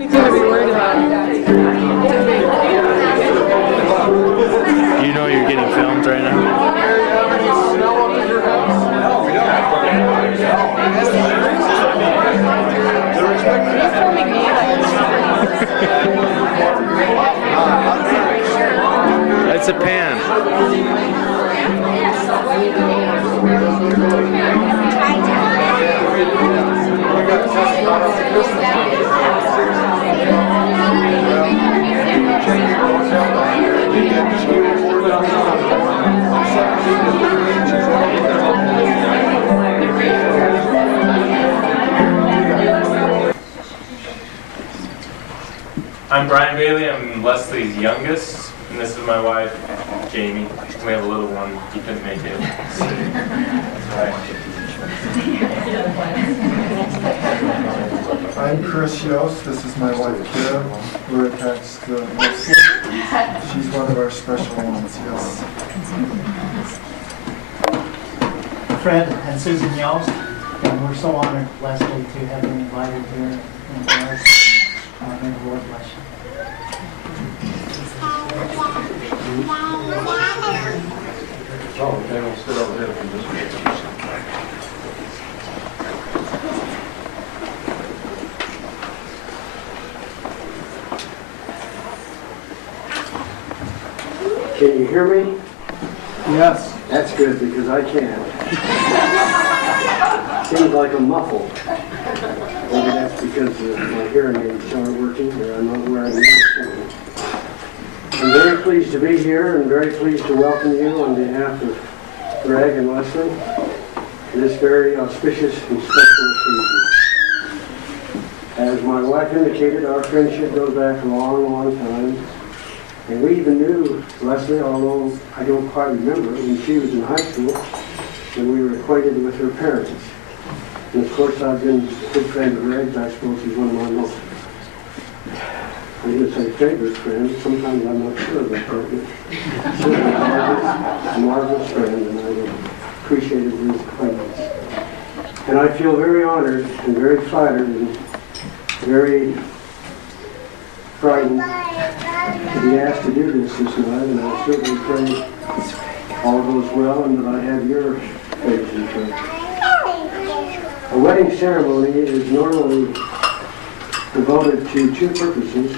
Anything to be worried about. You know you're getting filmed right now. It's a pan. I'm Brian Bailey. I'm Leslie's youngest, and this is my wife, Jamie. We have a little one. He couldn't make it. So, that's right. I'm Chris Yost. This is my wife, Kira. We're attached to Leslie. She's one of our special ones, yes. Fred and Susan Yost, and we're so honored, Leslie, to have been invited here and to us. May the Lord bless you. Oh, okay, we'll sit over here for this one. Can you hear me? Yes. That's good because I can't. Seems like I'm muffled. Maybe that's because my hearing aids aren't working or I'm not wearing them. I'm very pleased to be here and very pleased to welcome you on behalf of Reg and Leslie to this very auspicious and special occasion. As my wife indicated, our friendship goes back a long, long time. And we even knew Leslie, although I don't quite remember, when she was in high school, and we were acquainted with her parents. And of course, I've been a good friend of Reg's. I suppose he's one of my most, I'm going to say favorite friends. Sometimes I'm not sure about that, but certainly a marvelous friend, and I appreciated his acquaintance. And I feel very honored and very flattered and very frightened to be asked to do this night, and I certainly pray all goes well and that I have your faith and trust. A wedding ceremony is normally devoted to two purposes.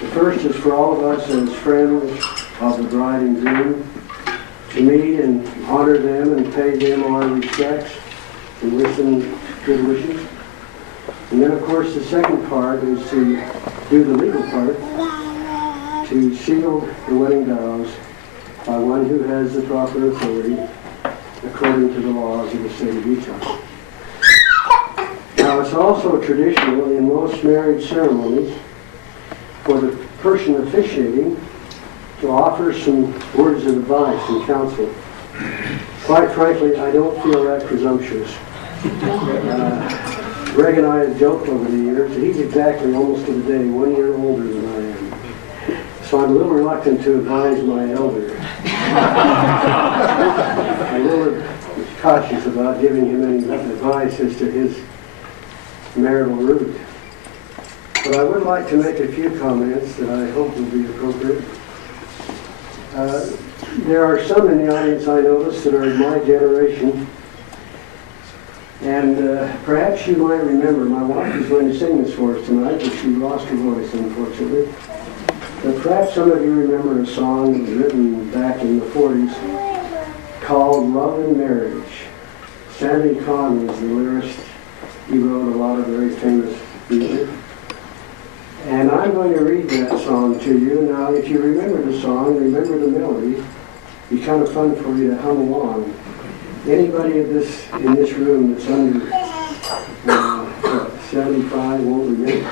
The first is for all of us as friends of the bride and groom to meet and honor them and pay them our respects and wish them good wishes. And then, of course, the second part is to do the legal part, to seal the wedding vows by one who has the proper authority according to the laws of the state of Utah. Now, it's also traditional in most marriage ceremonies for the person officiating to offer some words of advice and counsel. Quite frankly, I don't feel that presumptuous. Reg and I have joked over the years that he's exactly almost to the day 1 year older than I am. So I'm a little reluctant to advise my elder. I'm a little cautious about giving him any advice as to his marital route. But I would like to make a few comments that I hope will be appropriate. There are some in the audience I notice that are in my generation. And perhaps you might remember, my wife is going to sing this for us tonight, but she lost her voice, unfortunately. But perhaps some of you remember a song that was written back in the 40s called Love and Marriage. Sammy Kahn was the lyricist. He wrote a lot of very famous music. And I'm going to read that song to you. Now, if you remember the song, remember the melody, it'd be kind of fun for you to hum along. Anybody in this room that's under 75 won't remember.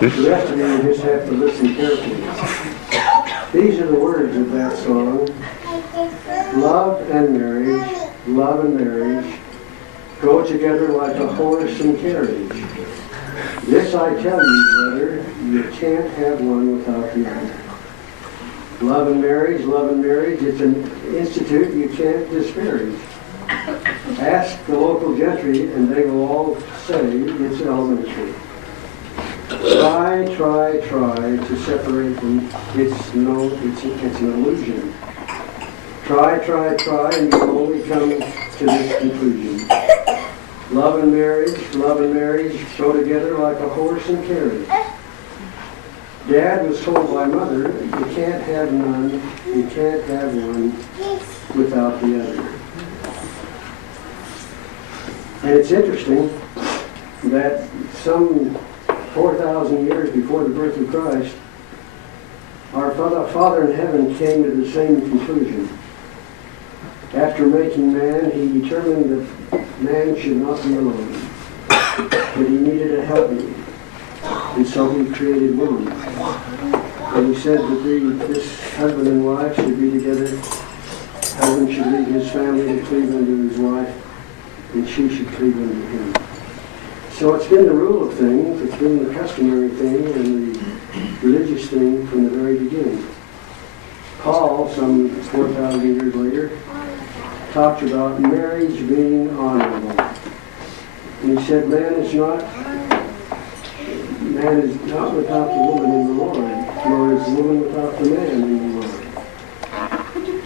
The rest of you just have to listen carefully. These are the words of that song. Love and marriage go together like a horse and carriage. This I tell you, brother, you can't have one without the other. Love and marriage, it's an institute you can't disparage. Ask the local gentry and they will all say it's elementary. Try to separate them. It's an illusion. Try, and you'll only come to this conclusion. Love and marriage go together like a horse and carriage. Dad was told by Mother, you can't have none, you can't have one without the other. And it's interesting that some 4,000 years before the birth of Christ, our Father in heaven came to the same conclusion. After making man, he determined that man should not be alone, that he needed a helpmate. And so he created woman. And he said that this husband and wife should be together. Husband should leave his family and cleave unto his wife, and she should cleave unto him. So it's been the rule of things, it's been the customary thing and the religious thing from the very beginning. Paul, some 4,000 years later, talked about marriage being honorable. And he said, man is not without the woman in the Lord, nor is the woman without the man in the Lord.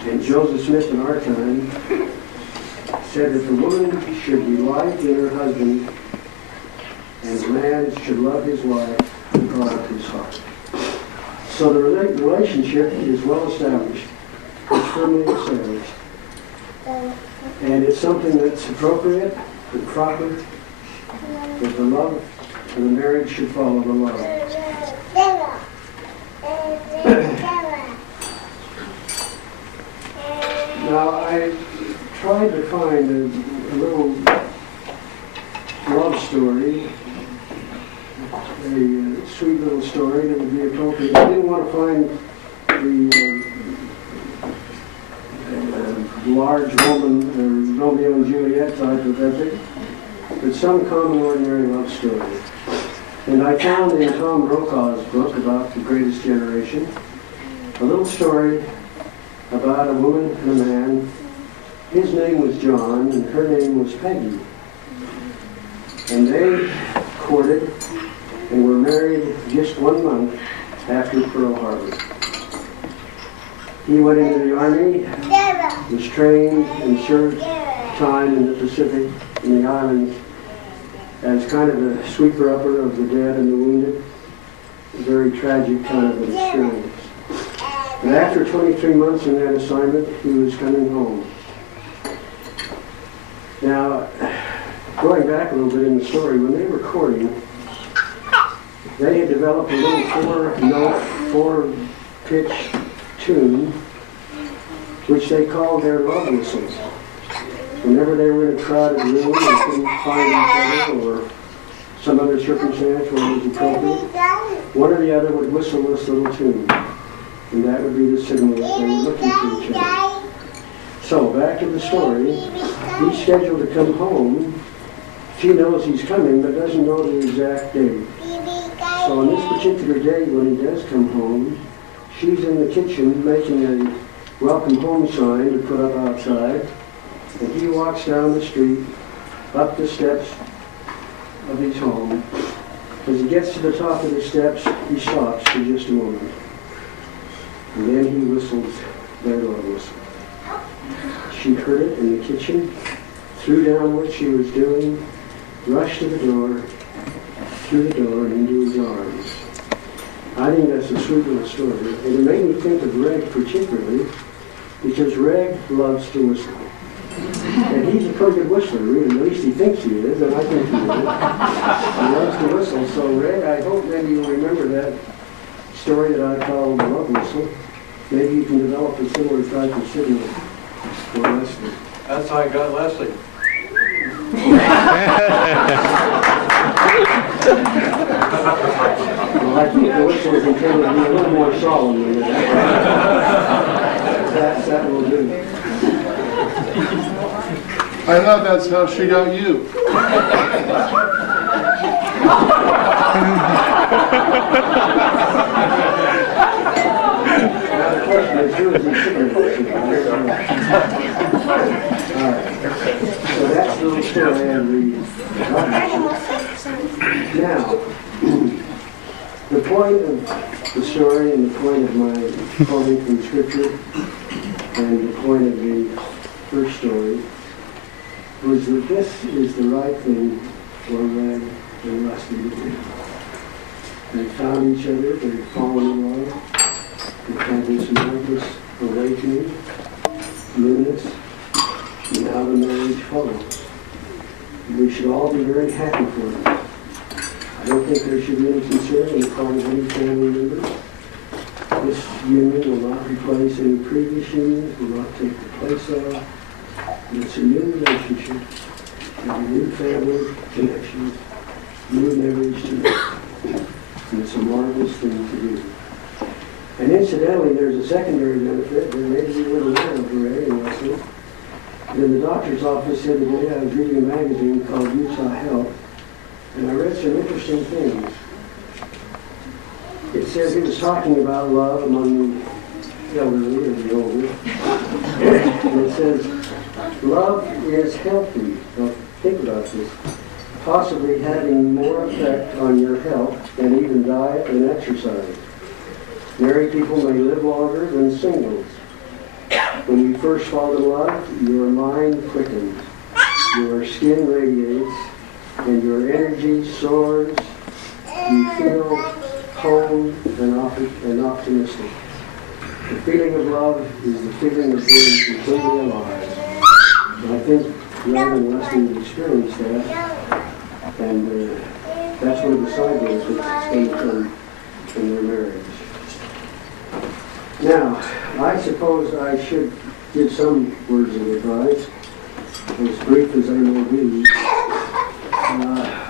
And Joseph Smith in our time said that the woman should delight in her husband, and the man should love his wife and pour out his heart. So the relationship is well established. It's firmly established. And it's something that's appropriate and proper, that the love and the marriage should follow the love. Now, I tried to find a little love story, a sweet little story that would be appropriate. I didn't want to find the large woman, Romeo and Juliet type of epic, but some common ordinary love story. And I found in Tom Brokaw's book about the greatest generation, a little story about a woman and a man. His name was John and her name was Peggy. And they courted and were married just 1 month after Pearl Harbor. He went into the Army, was trained and served time in the Pacific, in the islands, as kind of a sweeper-upper of the dead and the wounded. A very tragic kind of an experience. But after 23 months in that assignment, he was coming home. Now, going back a little bit in the story, when they were courting, they had developed a little four-pitch tune, which they called their love whistles. Whenever they were in a crowded room and couldn't find each other or some other circumstance where it was appropriate, one or the other would whistle this little tune. And that would be the signal that they were looking for each other. So, back to the story. He's scheduled to come home. She knows he's coming, but doesn't know the exact date. So on this particular day, when he does come home, she's in the kitchen making a welcome home sign to put up outside. And he walks down the street, up the steps of his home. As he gets to the top of the steps, he stops for just a moment. And then he whistles their love whistle. She heard it in the kitchen, threw down what she was doing, rushed to the door, through the door and into his arms. I think that's a sweet little story. And it made me think of Reg particularly, because Reg loves to whistle. And he's a pretty good whistler, really. At least he thinks he is, and I think he is. He loves to whistle. So Reg, I hope maybe you'll remember that story that I called the love whistle. Maybe you can develop a similar type of signal for Leslie. That's how I got Leslie. Well, I think the whistle is intended to be a little more solemn than that. That will do. I thought that's how she got you. Now the question is, who is he singing? All right. So that still have the now, the point of the story and the point of my quoting from Scripture and the point of the first story was that this is the right thing for Reg and Leslie to do. They found each other, they've fallen in love, they've had this marvelous awakening, newness, and now the marriage follows. We should all be very happy for them. I don't think there should be any concern on the part of any family member. This union will not replace any previous unions, will not take the place of. It's a new relationship, and a new family connection, new marriage to make. And it's a marvelous thing to do. And incidentally, there's a secondary benefit that maybe you wouldn't know for Reg and Leslie. In the doctor's office the other day, I was reading a magazine called Utah Health, and I read some interesting things. It says it was talking about love among the elderly or the older. And it says, love is healthy. Now, think about this. Possibly having more effect on your health than even diet and exercise. Married people may live longer than singles. When you first fall in love, your mind quickens, your skin radiates, and your energy soars. You feel calm and optimistic. The feeling of love is the feeling of being completely alive. And I think Reg and Leslie have experienced that, and that's one of the side benefits that's going to come in their marriage. Now, I suppose I should give some words of advice, as brief as they may be.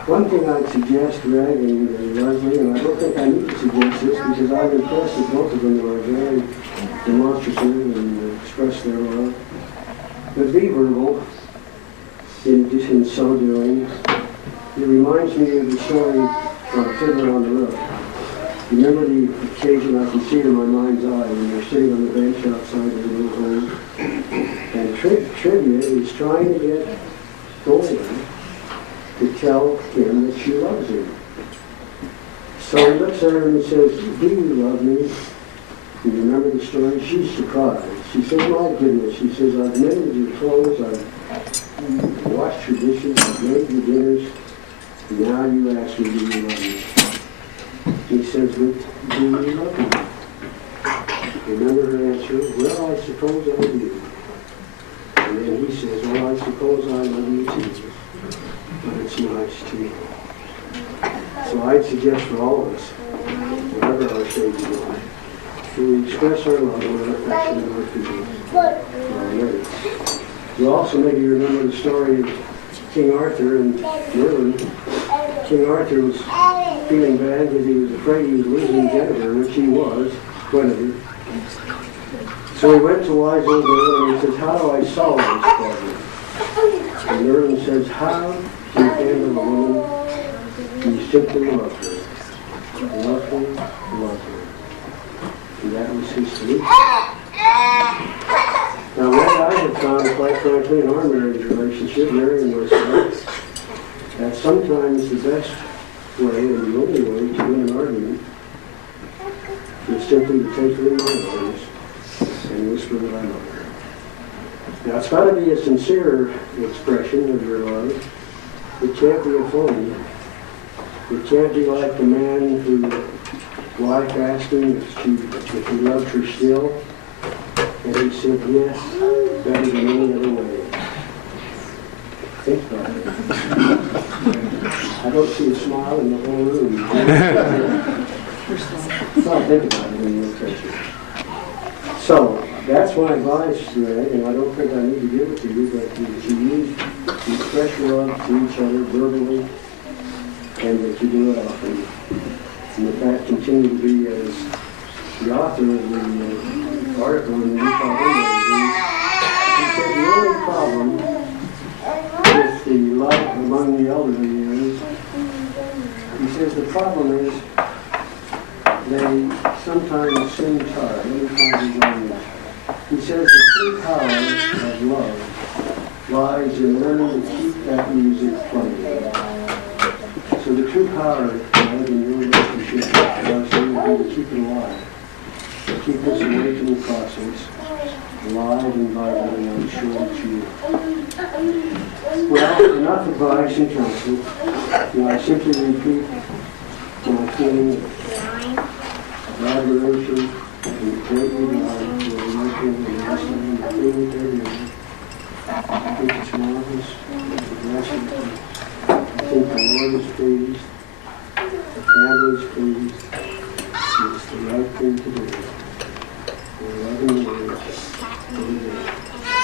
One thing I'd suggest, Reg and Leslie, and I don't think I need to suggest this because I'm impressed that both of them are very demonstrative and express their love. But be verbal in so doing. It reminds me of the story of Fiddler on the Roof. Remember the occasion, I can see it in my mind's eye, when you're sitting on the bench outside of the little home, and Trivia is trying to get Golden to tell him that she loves him. So he looks at her and says, do you love me? You remember the story? She's surprised. She says, my goodness. She says, I've mended your clothes, I've washed your dishes, I've made your dinners, and now you ask me, do you love me? He says, do you love me? Remember her answer? Well, I suppose I do. And then he says, well, I suppose I love you too. But it's nice to me. So I'd suggest for all of us, whatever our stage of life, to express our love and our affection and our feelings for our marriage. You also maybe remember the story of King Arthur and Merlin. King Arthur was feeling bad because he was afraid he was losing Jennifer, which he was, Guinevere. So he went to wise old Merlin and he says, how do I solve this problem? And Merlin says, how do you handle a woman you simply love her? Love her, love her. And that was his solution. Now what I have found, quite frankly, in our marriage relationship, Mary and myself, that sometimes the best way and the only way to win an argument is simply to take her in my arms and whisper that I love her. Now it's got to be a sincere expression of your love. It can't be a phony. It can't be like the man who wife asked him if he loved her still, and he said yes, better than any other way. Think about it. I don't see a smile in the whole room. So think about it when you look at it. So, that's my advice today, and I don't think I need to give it to you, but to express your love to each other verbally, and that you do it often. And that that continue to be, as the author of the article in the Utah Magazine, he said the only problem with the love among the elderly is, he says the problem is they sometimes seem tired. Let me find his language. He says the true power of love lies in learning to keep that music playing. So the true power of God in your relationship with God will be to keep it alive, to keep this awakening process alive and vibrant, and I'm sure it's you. Well, enough advice and counsel. I simply repeat my feeling of admiration and great regard for the working and listening and the thing that they're doing. I think it's marvelous. It's a blessing. I think the Lord is pleased. The family is pleased. It's the right thing to do. We're loving the Lord every day.